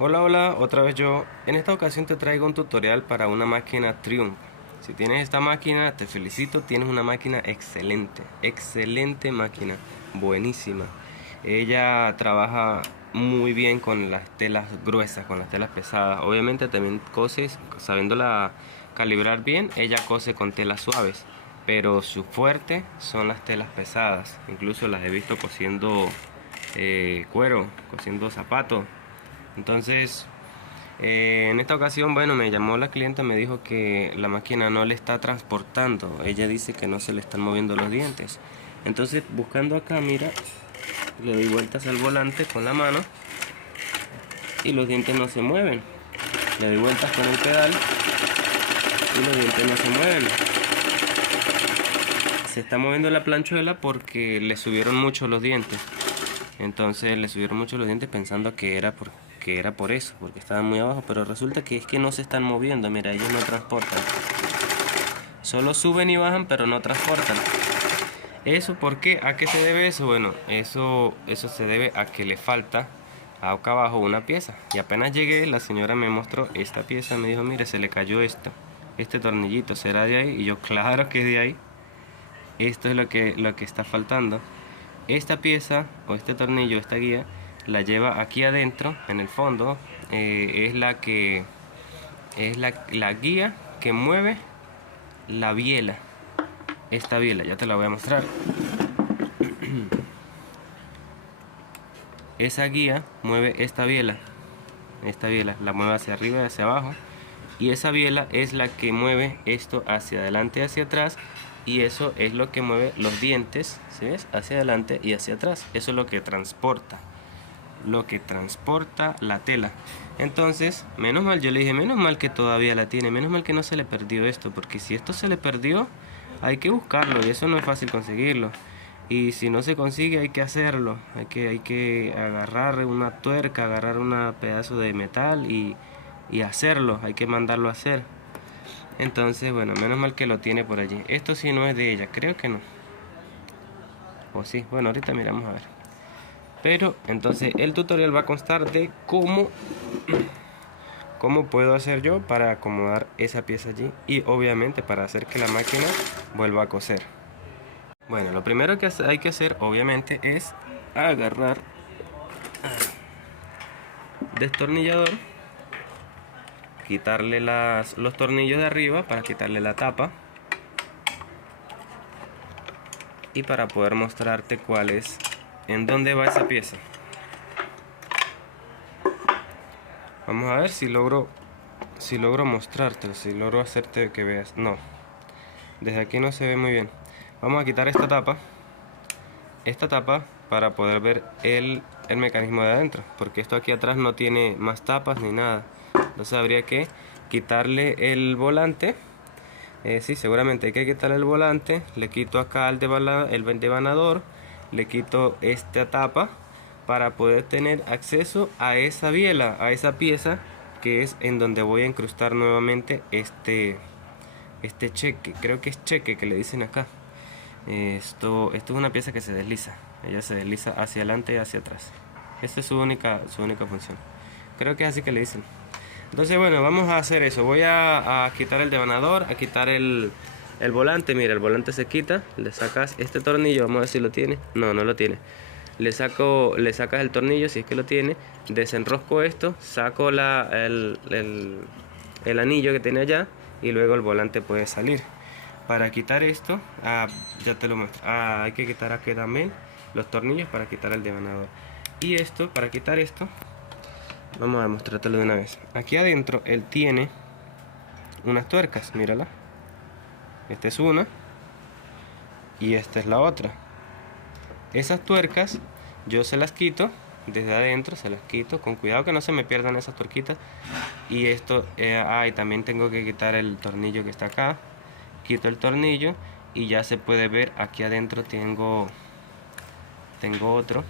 Hola, hola, otra vez yo. En esta ocasión te traigo un tutorial para una máquina Triumph. Si tienes esta máquina, te felicito, tienes una máquina excelente, excelente máquina, buenísima. Ella trabaja muy bien con las telas gruesas, con las telas pesadas. Obviamente también cose, sabiéndola calibrar bien, ella cose con telas suaves, pero su fuerte son las telas pesadas. Incluso las he visto cosiendo cuero, cosiendo zapatos. Entonces, en esta ocasión, bueno, me llamó la clienta, me dijo que la máquina no le está transportando. Ella dice que no se le están moviendo los dientes. Entonces, buscando acá, mira, le doy vueltas al volante con la mano y los dientes no se mueven. Le doy vueltas con el pedal y los dientes no se mueven. Se está moviendo la planchuela porque le subieron mucho los dientes. Entonces le subieron mucho los dientes pensando que era por eso, porque estaban muy abajo, pero resulta que es que no se están moviendo. Mira, ellos no transportan. Solo suben y bajan, pero no transportan. ¿Eso por qué? ¿A qué se debe eso? Bueno, eso se debe a que le falta acá abajo una pieza. Y apenas llegué, la señora me mostró esta pieza, me dijo, mire, se le cayó esto. Este tornillito, ¿será de ahí? Y yo, claro que es de ahí. Esto es lo que está faltando. Esta pieza o este tornillo, esta guía, la lleva aquí adentro, en el fondo. Es la que es la guía que mueve la biela. Esta biela, ya te la voy a mostrar. Esa guía mueve esta biela. Esta biela la mueve hacia arriba y hacia abajo. Y esa biela es la que mueve esto hacia adelante y hacia atrás. Y eso es lo que mueve los dientes, ¿sí ves? Hacia adelante y hacia atrás. Eso es lo que transporta. Lo que transporta la tela. Entonces, menos mal, yo le dije, menos mal que todavía la tiene. Menos mal que no se le perdió esto. Porque si esto se le perdió, hay que buscarlo. Y eso no es fácil conseguirlo. Y si no se consigue, hay que hacerlo. Hay que agarrar una tuerca, agarrar un pedazo de metal y hacerlo. Hay que mandarlo a hacer. Entonces, bueno, menos mal que lo tiene por allí. Esto sí no es de ella, creo que no. O sí, bueno, ahorita miramos a ver. Pero entonces el tutorial va a constar de cómo puedo hacer yo para acomodar esa pieza allí. Y obviamente para hacer que la máquina vuelva a coser. Bueno, lo primero que hay que hacer obviamente es agarrar destornillador, quitarle los tornillos de arriba para quitarle la tapa y para poder mostrarte cuál es, en dónde va esa pieza. Vamos a ver si logro mostrarte, si logro hacerte que veas. No, desde aquí no se ve muy bien. Vamos a quitar esta tapa para poder ver el mecanismo de adentro, porque esto aquí atrás no tiene más tapas ni nada. Entonces habría que quitarle el volante. Sí, seguramente hay que quitarle el volante. Le quito acá el devanador, le quito esta tapa para poder tener acceso a esa biela, a esa pieza que es en donde voy a incrustar nuevamente este cheque. Creo que es cheque que le dicen acá. Esto es una pieza que se desliza. Ella se desliza hacia adelante y hacia atrás. Esta es su única función. Creo que es así que le dicen. Entonces, bueno, vamos a hacer eso. Voy a quitar el devanador, a quitar el volante. Mira, el volante se quita. Le sacas este tornillo. Vamos a ver si lo tiene. No, no lo tiene. Le sacas el tornillo si es que lo tiene. Desenrosco esto. Saco el anillo que tiene allá. Y luego el volante puede salir. Para quitar esto, ya te lo muestro. Hay que quitar aquí también los tornillos para quitar el devanador. Y esto, para quitar esto, vamos a mostrártelo de una vez. Aquí adentro él tiene unas tuercas, mírala. Esta es una y esta es la otra. Esas tuercas yo se las quito desde adentro, se las quito con cuidado que no se me pierdan esas tuerquitas. Y esto, y también tengo que quitar el tornillo que está acá. Quito el tornillo y ya se puede ver aquí adentro tengo otro.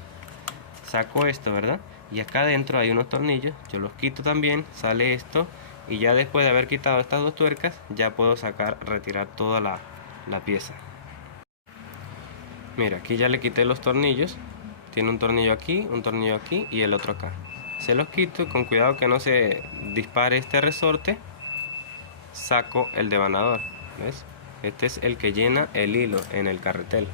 Saco esto, ¿verdad? Y acá adentro hay unos tornillos, yo los quito también, sale esto. Y ya después de haber quitado estas dos tuercas, ya puedo retirar toda la pieza. Mira, aquí ya le quité los tornillos. Tiene un tornillo aquí y el otro acá. Se los quito, con cuidado que no se dispare este resorte. Saco el devanador, ¿ves? Este es el que llena el hilo en el carretel.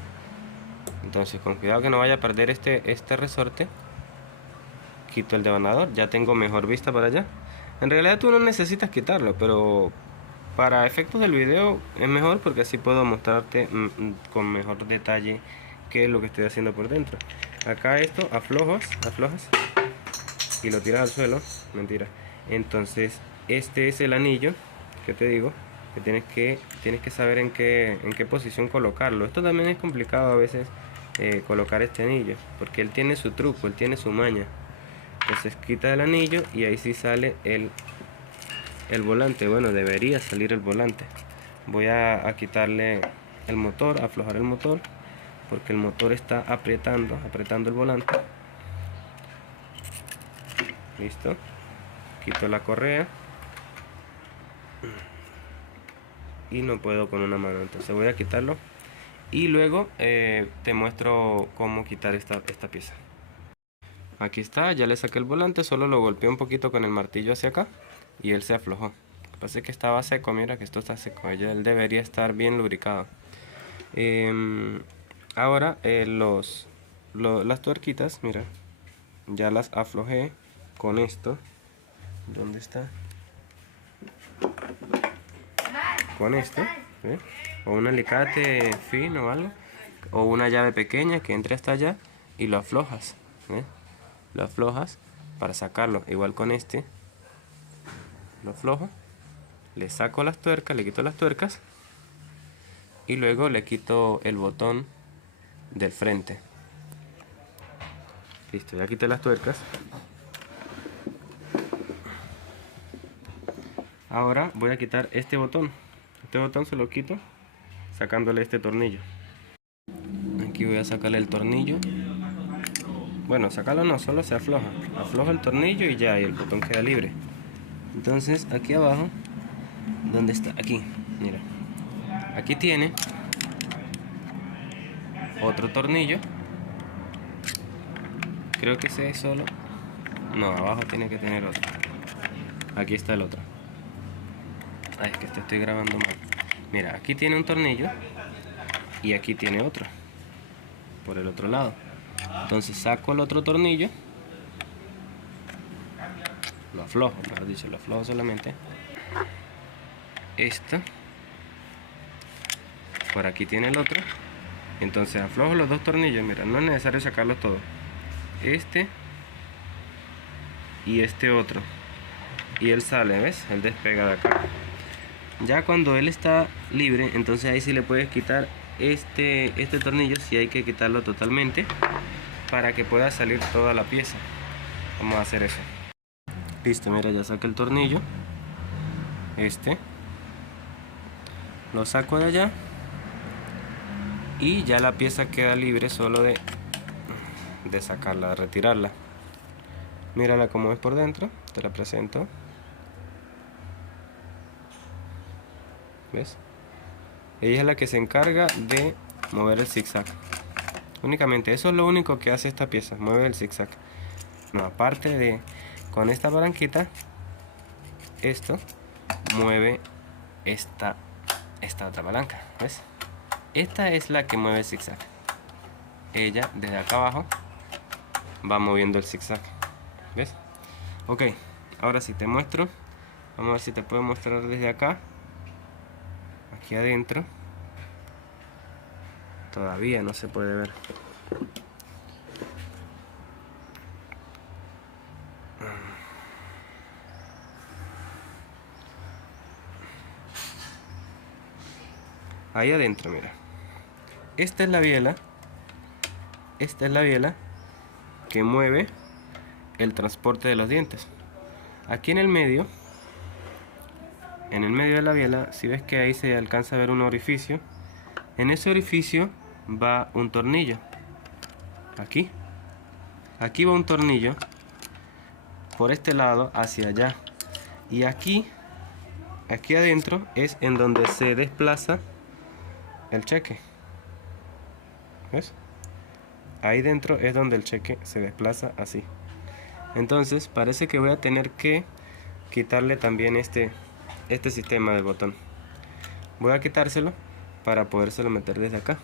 Entonces con cuidado que no vaya a perder este resorte. Quito el devanador, ya tengo mejor vista para allá. En realidad tú no necesitas quitarlo, pero para efectos del video es mejor porque así puedo mostrarte con mejor detalle qué es lo que estoy haciendo por dentro. Acá esto aflojas y lo tiras al suelo. Mentira. Entonces este es el anillo que te digo que tienes que saber en qué posición colocarlo. Esto también es complicado a veces, colocar este anillo, porque él tiene su truco, él tiene su maña. Entonces quita el anillo y ahí sí sale el volante. Bueno, debería salir el volante. Voy a quitarle el motor, aflojar el motor, porque el motor está apretando el volante. Listo. Quito la correa y no puedo con una mano, entonces voy a quitarlo y luego te muestro cómo quitar esta pieza. Aquí está, ya le saqué el volante, solo lo golpeé un poquito con el martillo hacia acá y él se aflojó. Lo que pasa es que estaba seco, mira que esto está seco, él debería estar bien lubricado. Ahora las tuerquitas, mira, ya las aflojé con esto. ¿Dónde está? Con esto, ¿eh? O un alicate fino o algo, o una llave pequeña que entre hasta allá y lo aflojas, ¿eh? Lo aflojas para sacarlo. Igual con este lo aflojo, le saco las tuercas, le quito las tuercas y luego le quito el botón del frente. Listo, ya quité las tuercas. Ahora voy a quitar este botón. Este botón se lo quito sacándole este tornillo. Aquí voy a sacarle el tornillo. Bueno, sacarlo no, solo se afloja. Afloja el tornillo y ya, y el botón queda libre. Entonces aquí abajo, ¿dónde está? Aquí, mira. Aquí tiene otro tornillo. Creo que ese es solo. No, abajo tiene que tener otro. Aquí está el otro. Ay, es que estoy grabando mal. Mira, aquí tiene un tornillo y aquí tiene otro por el otro lado. Entonces saco el otro tornillo, lo aflojo, mejor dicho, lo aflojo solamente. Por aquí tiene el otro. Entonces aflojo los dos tornillos. Mira, no es necesario sacarlos todos. Este y este otro. Y él sale, ¿ves? Él despega de acá. Ya cuando él está libre, entonces ahí sí le puedes quitar este tornillo. Si hay que quitarlo totalmente para que pueda salir toda la pieza. Vamos a hacer eso. Listo, mira, ya saqué el tornillo. Lo saco de allá y ya la pieza queda libre solo de sacarla, de retirarla. Mírala como es por dentro, te la presento. ¿Ves? Ella es la que se encarga de mover el zigzag. Únicamente, eso es lo único que hace esta pieza, mueve el zigzag. No, aparte de con esta palanquita, esto mueve esta otra palanca, ¿ves? Esta es la que mueve el zigzag. Ella desde acá abajo va moviendo el zigzag, ¿ves? Ok, ahora sí te muestro. Vamos a ver si te puedo mostrar desde acá. Aquí adentro todavía no se puede ver. Ahí adentro, mira. Esta es la biela. Esta es la biela que mueve el transporte de los dientes. Aquí en el medio de la biela, si ves que ahí se alcanza a ver un orificio, en ese orificio va un tornillo. Aquí va un tornillo por este lado hacia allá, y aquí adentro es en donde se desplaza el cheque. ¿Ves? Ahí dentro es donde el cheque se desplaza así. Entonces parece que voy a tener que quitarle también este sistema del botón. Voy a quitárselo para podérselo meter desde acá,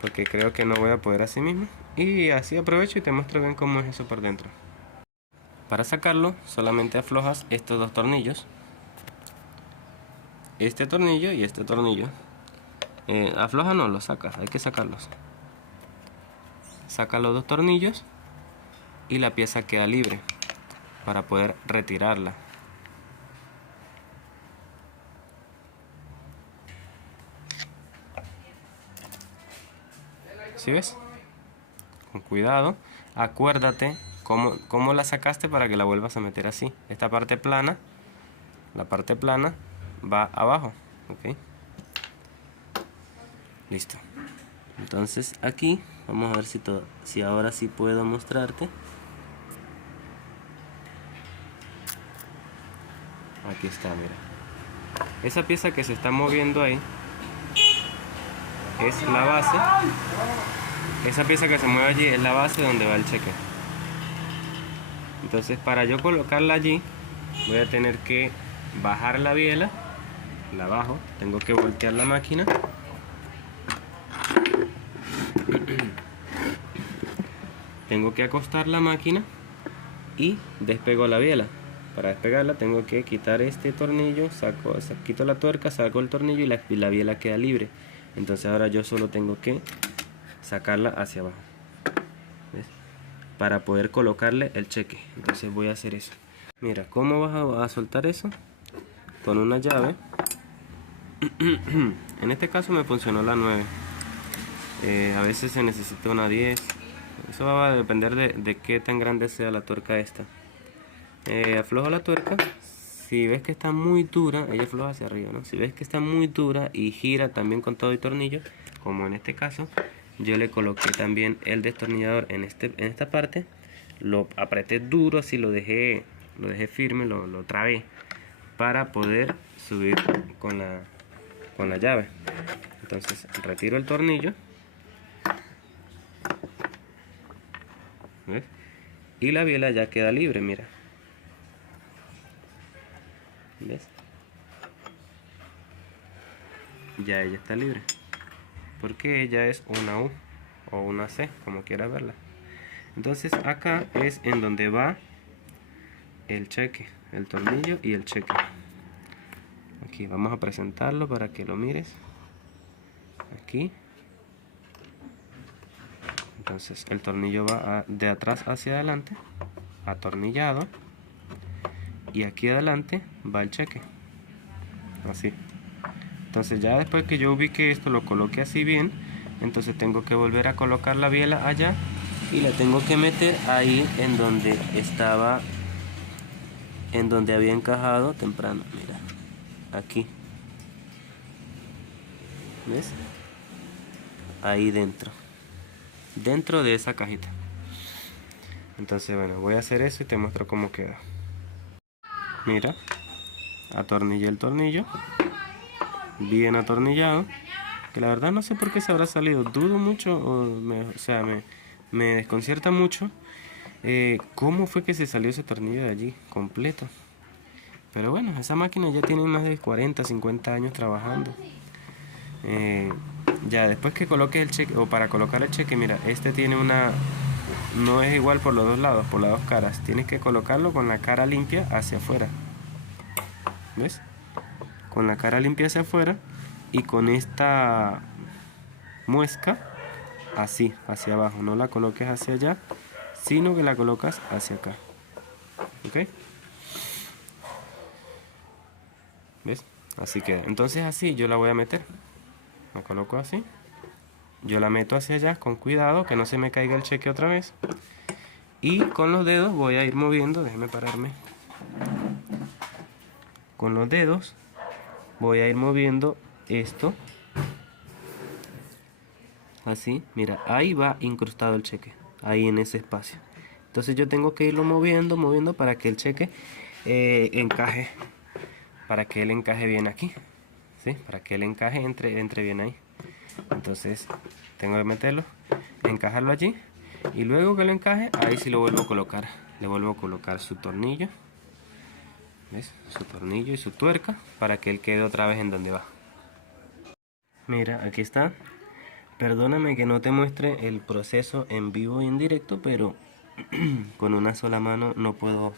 porque creo que no voy a poder así mismo. Y así aprovecho y te muestro bien cómo es eso por dentro. Para sacarlo solamente aflojas estos dos tornillos, este tornillo y este tornillo. Afloja no, los sacas, hay que sacarlos. Saca los dos tornillos y la pieza queda libre para poder retirarla. ¿Sí ves? Con cuidado, acuérdate cómo la sacaste para que la vuelvas a meter así. Esta parte plana, la parte plana va abajo, ¿ok? Listo. Entonces aquí vamos a ver si ahora sí puedo mostrarte. Aquí está, mira. Esa pieza que se está moviendo ahí es la base. Esa pieza que se mueve allí es la base donde va el cheque. Entonces para yo colocarla allí voy a tener que bajar la biela. La bajo, tengo que voltear la máquina. Tengo que acostar la máquina y despego la biela. Para despegarla tengo que quitar este tornillo, quito la tuerca, saco el tornillo y la biela queda libre. Entonces ahora yo solo tengo que sacarla hacia abajo. ¿Ves? Para poder colocarle el cheque. Entonces voy a hacer eso. Mira, ¿cómo vas a soltar eso? Con una llave. En este caso me funcionó la 9. A veces se necesita una 10. Eso va a depender de qué tan grande sea la tuerca esta. Aflojo la tuerca. Si ves que está muy dura, ella afloja hacia arriba, ¿no? Si ves que está muy dura y gira también con todo el tornillo, como en este caso, yo le coloqué también el destornillador en esta parte. Lo apreté duro, así lo dejé firme, lo trabé para poder subir con la llave. Entonces retiro el tornillo, ¿ves? Y la biela ya queda libre, mira. ¿Ves? Ya ella está libre, porque ella es una U o una C, como quieras verla. Entonces acá es en donde va el cheque, el tornillo y el cheque. Aquí vamos a presentarlo para que lo mires. Aquí. Entonces el tornillo va de atrás hacia adelante, atornillado, y aquí adelante va el cheque, así. Entonces ya después que yo ubique esto, lo coloque así bien, entonces tengo que volver a colocar la biela allá y la tengo que meter ahí en donde estaba, en donde había encajado temprano. Mira, aquí, ¿ves? Ahí dentro de esa cajita. Entonces bueno, voy a hacer eso y te muestro cómo queda. Mira, atornillé el tornillo bien atornillado, que la verdad no sé por qué se habrá salido. Dudo mucho, o sea, me desconcierta mucho cómo fue que se salió ese tornillo de allí completo. Pero bueno, esa máquina ya tiene más de 40, 50 años trabajando. Ya después que coloques el cheque, o para colocar el cheque, mira, este tiene no es igual por los dos lados, por las dos caras. Tienes que colocarlo con la cara limpia hacia afuera. ¿Ves? Con la cara limpia hacia afuera y con esta muesca así, hacia abajo. No la coloques hacia allá, sino que la colocas hacia acá. ¿Ok? ¿Ves? Así queda. Entonces así yo la voy a meter. La coloco así. Yo la meto hacia allá con cuidado, que no se me caiga el cheque otra vez. Y con los dedos voy a ir moviendo. Déjeme pararme. Con los dedos voy a ir moviendo esto. Así, mira, ahí va incrustado el cheque. Ahí en ese espacio. Entonces yo tengo que irlo moviendo para que el cheque encaje. Para que él encaje bien aquí. ¿Sí? Para que él entre bien ahí. Entonces tengo que meterlo, encajarlo allí Y luego que lo encaje, ahí sí lo vuelvo a colocar. Le vuelvo a colocar su tornillo. ¿Ves? Su tornillo y su tuerca para que él quede otra vez en donde va. Mira, aquí está. Perdóname que no te muestre el proceso en vivo y en directo, pero con una sola mano no puedo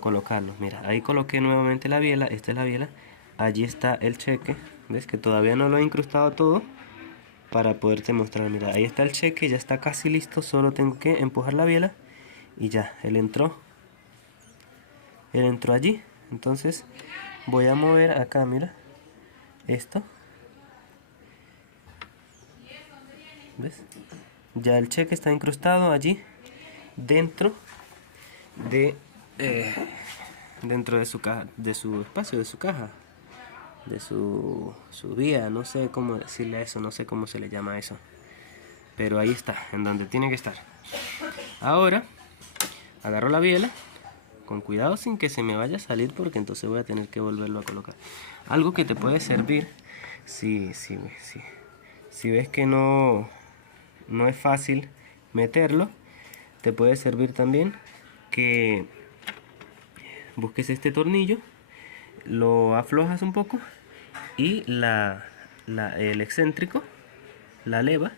colocarlo. Mira, ahí coloqué nuevamente la biela. Esta es la biela. Allí está el cheque. ¿Ves? Que todavía no lo he incrustado todo para poderte mostrar. Mira, ahí está el cheque, ya está casi listo. Solo tengo que empujar la biela y ya, él entró allí. Entonces voy a mover acá, mira, esto. ¿Ves? Ya el cheque está incrustado allí dentro de su caja, de su espacio, de su caja, de su vía. No sé cómo decirle a eso, no sé cómo se le llama a eso, pero ahí está, en donde tiene que estar. Ahora agarro la biela con cuidado sin que se me vaya a salir, porque entonces voy a tener que volverlo a colocar. Algo que te puede servir si ves que no es fácil meterlo, te puede servir también que busques este tornillo, lo aflojas un poco y el excéntrico, la leva,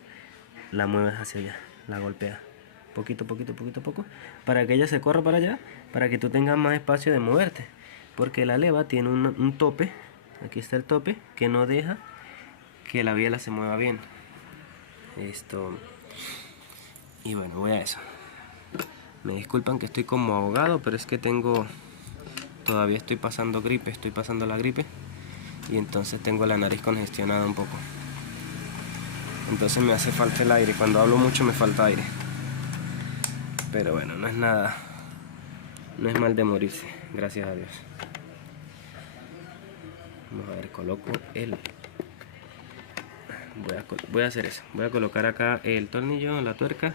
la mueves hacia allá, la golpeas poquito, poco, para que ella se corra para allá, para que tú tengas más espacio de moverte, porque la leva tiene un tope, aquí está el tope, que no deja que la biela se mueva bien. Y bueno, voy a eso. Me disculpan que estoy como ahogado, pero es que todavía estoy pasando la gripe, y entonces tengo la nariz congestionada un poco. Entonces me hace falta el aire, cuando hablo mucho me falta aire. Pero bueno, no es nada, no es mal de morirse, gracias a Dios. Vamos a ver, coloco voy a hacer eso, voy a colocar acá el tornillo, la tuerca,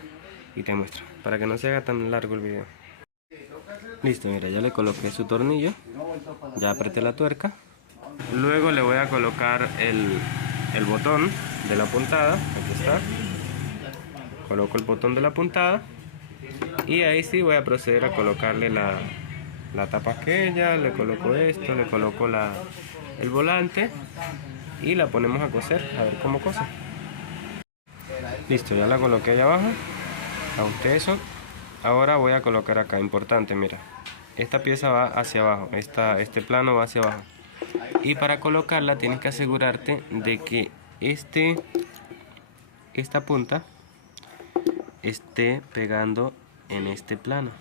y te muestro, para que no se haga tan largo el video. Listo, mira, ya le coloqué su tornillo, ya apreté la tuerca. Luego le voy a colocar el botón de la puntada, aquí está. Coloco el botón de la puntada y ahí sí voy a proceder a colocarle la tapa aquella, le coloco esto, le coloco el volante y la ponemos a coser, a ver cómo cose. Listo, ya la coloqué allá abajo, ajusté eso. Ahora voy a colocar acá, importante, mira, esta pieza va hacia abajo, este plano va hacia abajo, y para colocarla tienes que asegurarte de que esta punta esté pegando en este plano.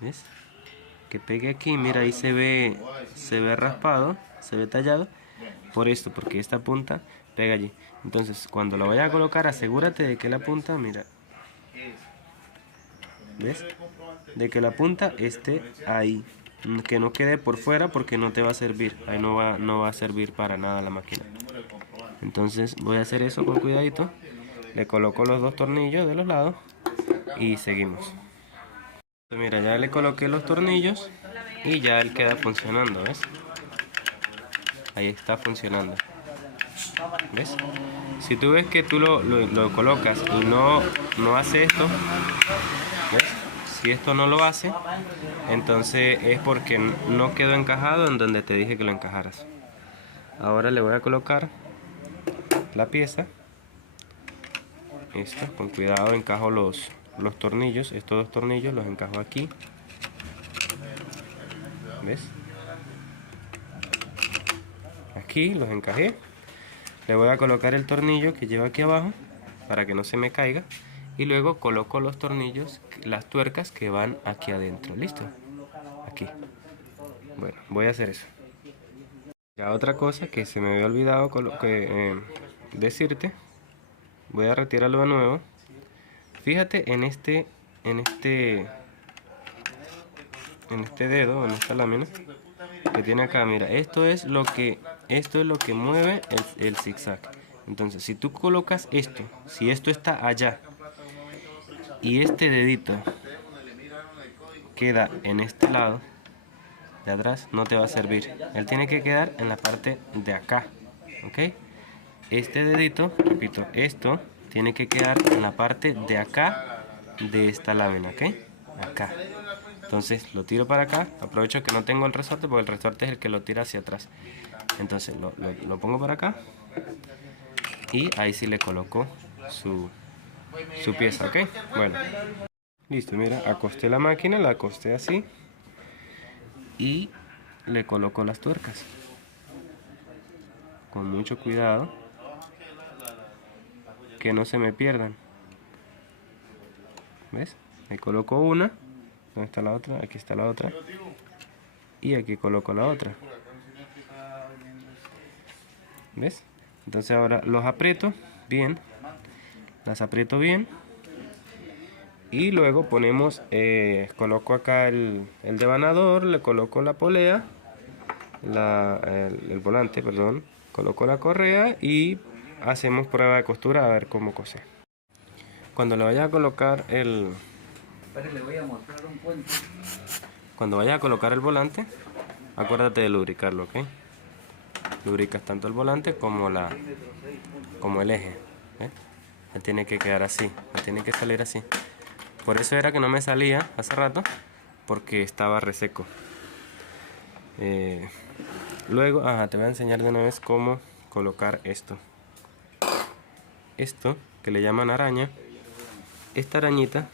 ¿Ves? Que pegue aquí, mira, ahí se ve raspado, se ve tallado por esto, porque esta punta pega allí. Entonces cuando lo vayas a colocar, asegúrate de que la punta, mira, ¿ves? De que la punta esté ahí, que no quede por fuera, porque no te va a servir, ahí no va a servir para nada la máquina. Entonces voy a hacer eso con cuidadito, le coloco los dos tornillos de los lados y seguimos. Mira, ya le coloqué los tornillos y ya él queda funcionando, ¿ves? Ahí está funcionando, ¿ves? Si tú ves que tú lo colocas y no hace esto, ¿ves? Si esto no lo hace, entonces es porque no quedó encajado en donde te dije que lo encajaras. Ahora le voy a colocar la pieza. Esto, con cuidado encajo los tornillos, estos dos tornillos los encajo aquí. ¿Ves? Aquí los encajé. Le voy a colocar el tornillo que lleva aquí abajo para que no se me caiga. Y luego coloco los tornillos, las tuercas que van aquí adentro. ¿Listo? Aquí. Bueno, voy a hacer eso. Ya otra cosa que se me había olvidado decirte. Voy a retirarlo de nuevo. Fíjate en este dedo, en esta lámina que tiene acá. Mira, esto es lo que mueve el zigzag. Entonces, si tú colocas esto, si esto está allá y este dedito queda en este lado de atrás, no te va a servir. Él tiene que quedar en la parte de acá, ¿ok? Este dedito, repito, esto tiene que quedar en la parte de acá de esta lámina, ¿ok? Acá. Entonces lo tiro para acá. Aprovecho que no tengo el resorte porque el resorte es el que lo tira hacia atrás. Entonces lo pongo para acá. Y ahí sí le coloco su pieza, ¿ok? Bueno. Listo, mira, acosté la máquina, la acosté así. Y le coloco las tuercas. Con mucho cuidado. Que no se me pierdan. ¿Ves? Ahí coloco una. ¿Dónde está la otra? Aquí está la otra. Y aquí coloco la otra. ¿Ves? Entonces ahora los aprieto bien. Las aprieto bien. Y luego ponemos, coloco acá el devanador, le coloco la polea, el volante, perdón. Coloco la correa y hacemos prueba de costura a ver cómo cose. Cuando le vaya a colocar el... Le voy a mostrar un puente. Cuando vaya a colocar el volante, acuérdate de lubricarlo, ¿ok? Lubricas tanto el volante como el eje, ¿ves? Tiene que quedar así, tiene que salir así. Por eso era que no me salía hace rato, porque estaba reseco. Luego, te voy a enseñar de una vez cómo colocar esto. Esto, que le llaman araña, esta arañita,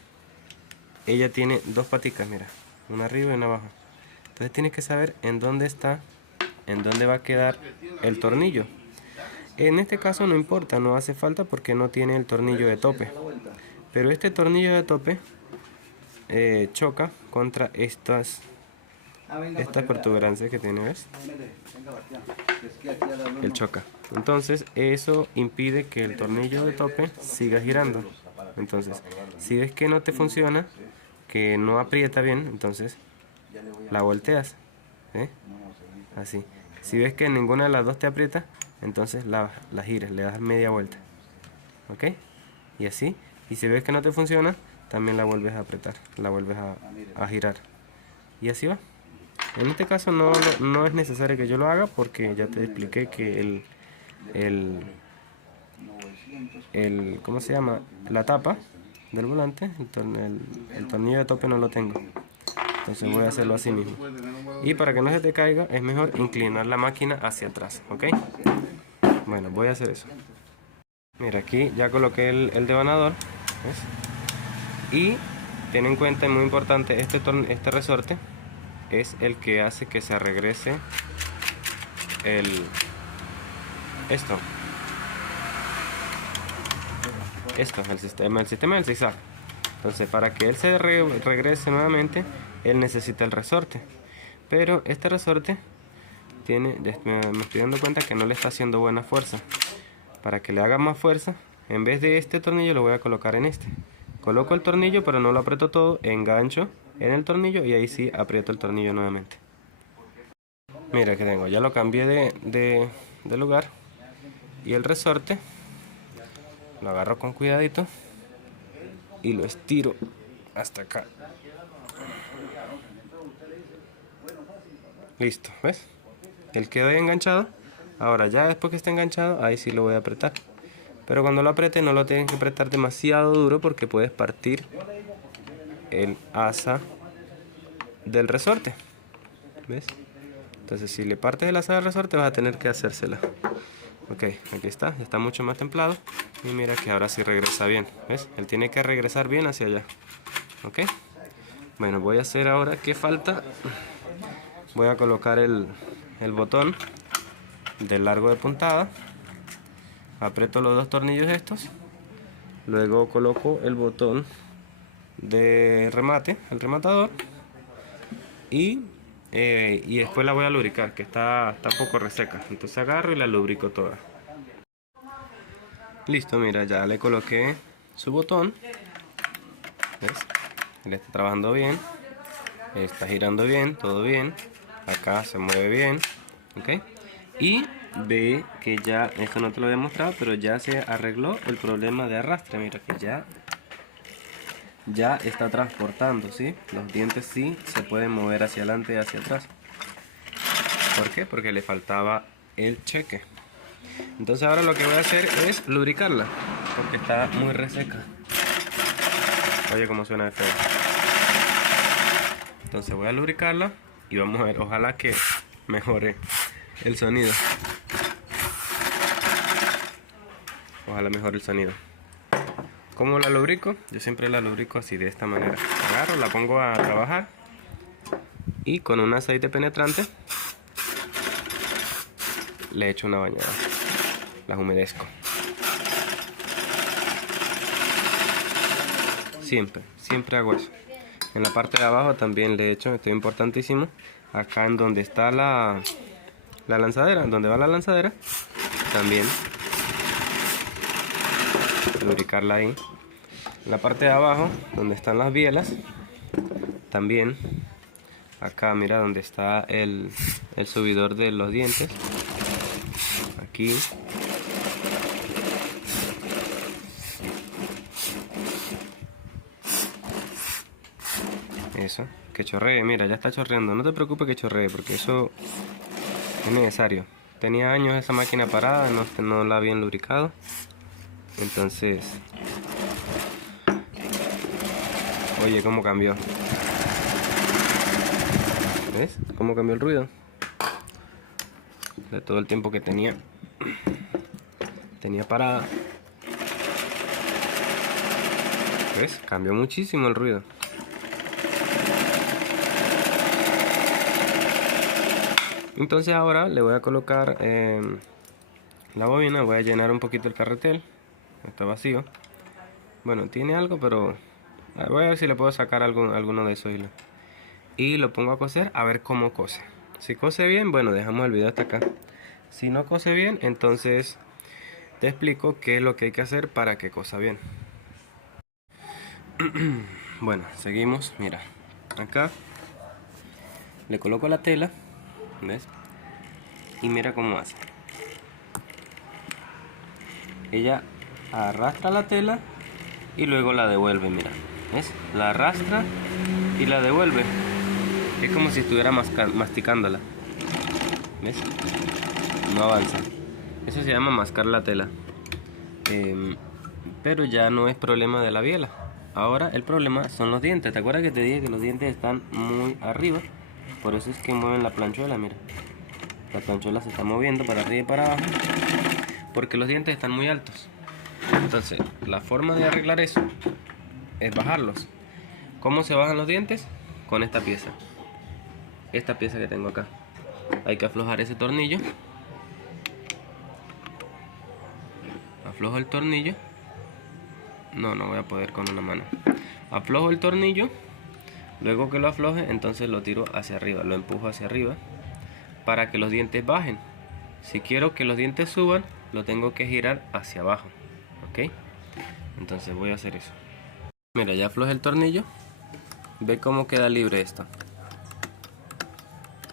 ella tiene dos paticas, mira, una arriba y una abajo. Entonces tienes que saber en dónde está, en dónde va a quedar el tornillo. En este caso no importa, no hace falta porque no tiene el tornillo de tope. Pero este tornillo de tope choca contra estas protuberancias que tiene, ¿ves? Él choca. Entonces eso impide que el tornillo de tope siga girando. Entonces, si ves que no te funciona, que no aprieta bien, entonces la volteas, ¿eh? Así. Si ves que ninguna de las dos te aprieta, entonces la giras, le das media vuelta, ¿ok? Y así. Y si ves que no te funciona, también la vuelves a apretar, la vuelves a girar. Y así va. En este caso no es necesario que yo lo haga porque ya te expliqué que ¿cómo se llama? La tapa del volante, el tornillo de tope no lo tengo. Entonces voy a hacerlo así mismo. Y para que no se te caiga, es mejor inclinar la máquina hacia atrás, ¿ok? Bueno, voy a hacer eso. Mira, aquí ya coloqué el devanador, ¿ves? Y ten en cuenta, es muy importante, este resorte es el que hace que se regrese esto, el sistema del zigzag. Entonces, para que él se regrese nuevamente, él necesita el resorte. Pero este resorte me estoy dando cuenta que no le está haciendo buena fuerza. Para que le haga más fuerza, en vez de este tornillo lo voy a colocar en este. Coloco el tornillo, pero no lo aprieto todo, engancho en el tornillo y ahí sí aprieto el tornillo nuevamente. Mira que tengo, ya lo cambié de lugar. Y el resorte lo agarro con cuidadito y lo estiro hasta acá. Listo, ¿ves? Él quedó ahí enganchado. Ahora ya después que esté enganchado, ahí sí lo voy a apretar. Pero cuando lo apriete no lo tienes que apretar demasiado duro porque puedes partir el asa del resorte. ¿Ves? Entonces si le partes el asa del resorte vas a tener que hacérsela. Ok, aquí está, ya está mucho más templado. Y mira que ahora sí regresa bien. ¿Ves? Él tiene que regresar bien hacia allá. Ok. Bueno, voy a hacer ahora, ¿qué falta? Voy a colocar el botón del largo de puntada. Aprieto los dos tornillos estos. Luego coloco el botón de remate, el rematador. Y después la voy a lubricar, que está un poco reseca. Entonces agarro y la lubrico toda. Listo, mira, ya le coloqué su botón. ¿Ves? Él está trabajando bien. Está girando bien, todo bien. Acá se mueve bien. ¿Ok? Y ve que ya, esto no te lo había mostrado, pero ya se arregló el problema de arrastre. Mira que ya está transportando, ¿sí? Los dientes sí se pueden mover hacia adelante y hacia atrás. ¿Por qué? Porque le faltaba el cheque. Entonces ahora lo que voy a hacer es lubricarla. porque está muy reseca. Oye cómo suena de feo. Entonces voy a lubricarla y vamos a ver, ojalá que mejore el sonido. Ojalá mejore el sonido. ¿Cómo la lubrico? Yo siempre la lubrico así, de esta manera. Agarro, la pongo a trabajar y con un aceite penetrante le echo una bañada. Las humedezco. Siempre hago eso. En la parte de abajo también le echo, esto es importantísimo, acá en donde está la lanzadera, donde va la lanzadera, también lubricarla ahí. En la parte de abajo, donde están las bielas, también acá, mira, donde está el subidor de los dientes, aquí. Eso, que chorree, mira, ya está chorreando. No te preocupes que chorree, porque eso es necesario. Tenía años esa máquina parada, no la habían lubricado. Entonces, oye, cómo cambió. ¿Ves? Cómo cambió el ruido. De todo el tiempo que tenía parada. ¿Ves? Cambió muchísimo el ruido. Entonces ahora le voy a colocar la bobina, voy a llenar un poquito el carretel. Está vacío. Bueno, tiene algo, pero voy a ver si le puedo sacar alguno de esos hilos. Y lo pongo a coser a ver cómo cose. Si cose bien, bueno, dejamos el video hasta acá. Si no cose bien, entonces te explico qué es lo que hay que hacer para que cosa bien. Bueno, seguimos. Mira, acá le coloco la tela, ¿ves? Y mira cómo hace. Ella arrastra la tela y luego la devuelve, mira. ¿Ves? La arrastra y la devuelve. Es como si estuviera masticándola. ¿Ves? No avanza. Eso se llama mascar la tela. Pero ya no es problema de la biela. Ahora el problema son los dientes. ¿Te acuerdas que te dije que los dientes están muy arriba? Por eso es que mueven la planchuela, mira. La planchuela se está moviendo para arriba y para abajo porque los dientes están muy altos. Entonces, la forma de arreglar eso es bajarlos. ¿Cómo se bajan los dientes? Con esta pieza. Esta pieza que tengo acá. Hay que aflojar ese tornillo. Aflojo el tornillo. No voy a poder con una mano. Aflojo el tornillo. Luego que lo afloje, entonces lo tiro hacia arriba. Lo empujo hacia arriba para que los dientes bajen. Si quiero que los dientes suban, lo tengo que girar hacia abajo. ¿Ok? Entonces voy a hacer eso. Mira, ya aflojé el tornillo. Ve cómo queda libre esto.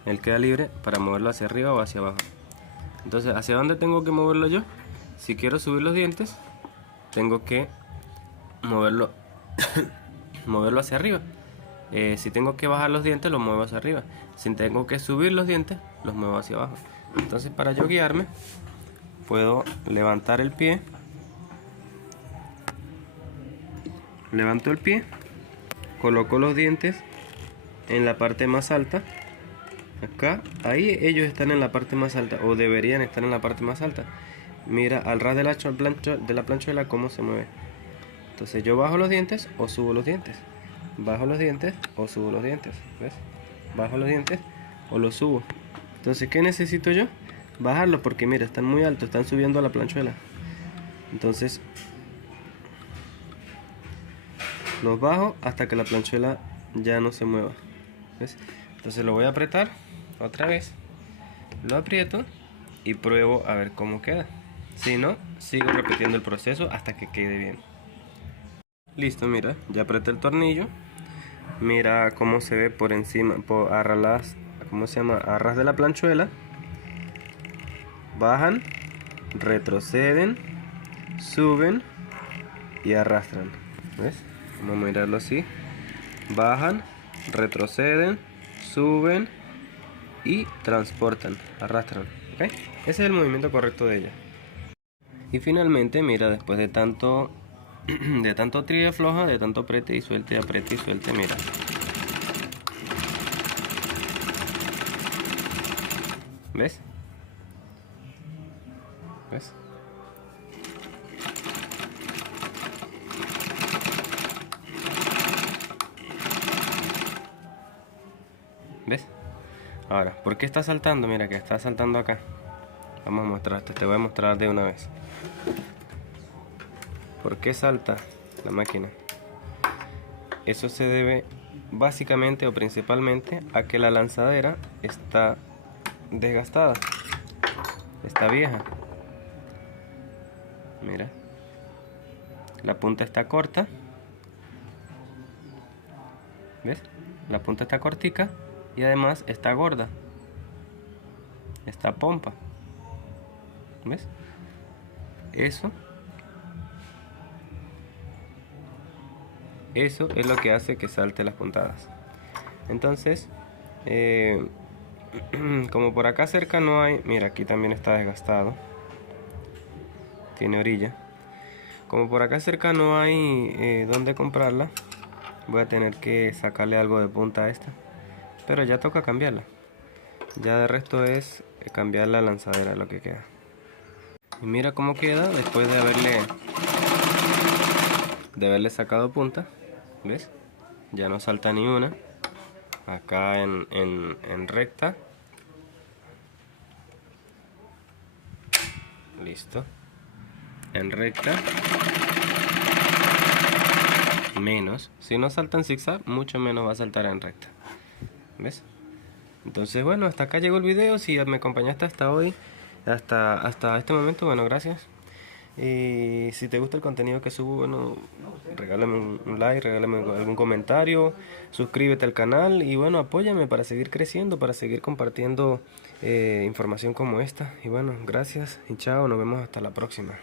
Él queda libre para moverlo hacia arriba o hacia abajo. Entonces, ¿hacia dónde tengo que moverlo yo? Si quiero subir los dientes, tengo que moverlo moverlo hacia arriba. Si tengo que bajar los dientes, los muevo hacia arriba. Si tengo que subir los dientes, los muevo hacia abajo. Entonces, para yo guiarme, puedo levantar el pie. Levanto el pie, coloco los dientes en la parte más alta. Acá, ahí ellos están en la parte más alta, o deberían estar en la parte más alta. Mira al ras de la planchuela cómo se mueve. Entonces yo bajo los dientes o subo los dientes. Bajo los dientes o subo los dientes. ¿Ves? Bajo los dientes o los subo. Entonces, ¿qué necesito yo? Bajarlos porque mira, están muy altos, están subiendo a la planchuela. Entonces los bajo hasta que la planchuela ya no se mueva. ¿Ves? Entonces lo voy a apretar otra vez. Lo aprieto y pruebo a ver cómo queda. Si no, sigo repitiendo el proceso hasta que quede bien. Listo, mira, ya apreté el tornillo. Mira cómo se ve por encima, ¿cómo se llama? A ras de la planchuela. Bajan, retroceden, suben y arrastran. ¿Ves? Vamos a mirarlo así. Bajan, retroceden, suben y transportan, arrastran. ¿Ok? Ese es el movimiento correcto de ella. Y finalmente, mira, después de tanto tira y afloja, de tanto apriete y suelte, mira. ¿Ves? ¿Ves? ¿Ves? Ahora, ¿por qué está saltando? Mira que está saltando acá. Vamos a mostrarte, te voy a mostrar de una vez. ¿Por qué salta la máquina? Eso se debe básicamente o principalmente a que la lanzadera está desgastada, está vieja. Mira, la punta está corta. ¿Ves? La punta está cortica y además está gorda, está pompa. ¿Ves? Eso es lo que hace que salte las puntadas. Entonces, como por acá cerca no hay, mira, aquí también está desgastado, tiene orilla. Como por acá cerca no hay donde comprarla, voy a tener que sacarle algo de punta a esta, pero ya toca cambiarla. Ya de resto es cambiar la lanzadera, lo que queda. Y mira cómo queda después de haberle sacado punta. ¿Ves? Ya no salta ni una. Acá en recta. Listo. En recta. Menos. Si no salta en zigzag, mucho menos va a saltar en recta. ¿Ves? Entonces, bueno, hasta acá llegó el video. Si me acompañaste hasta hoy, hasta este momento, bueno, gracias. Y si te gusta el contenido que subo, bueno, regálame un like, regálame algún comentario, suscríbete al canal y bueno, apóyame para seguir creciendo, para seguir compartiendo información como esta. Y bueno, gracias y chao, nos vemos hasta la próxima.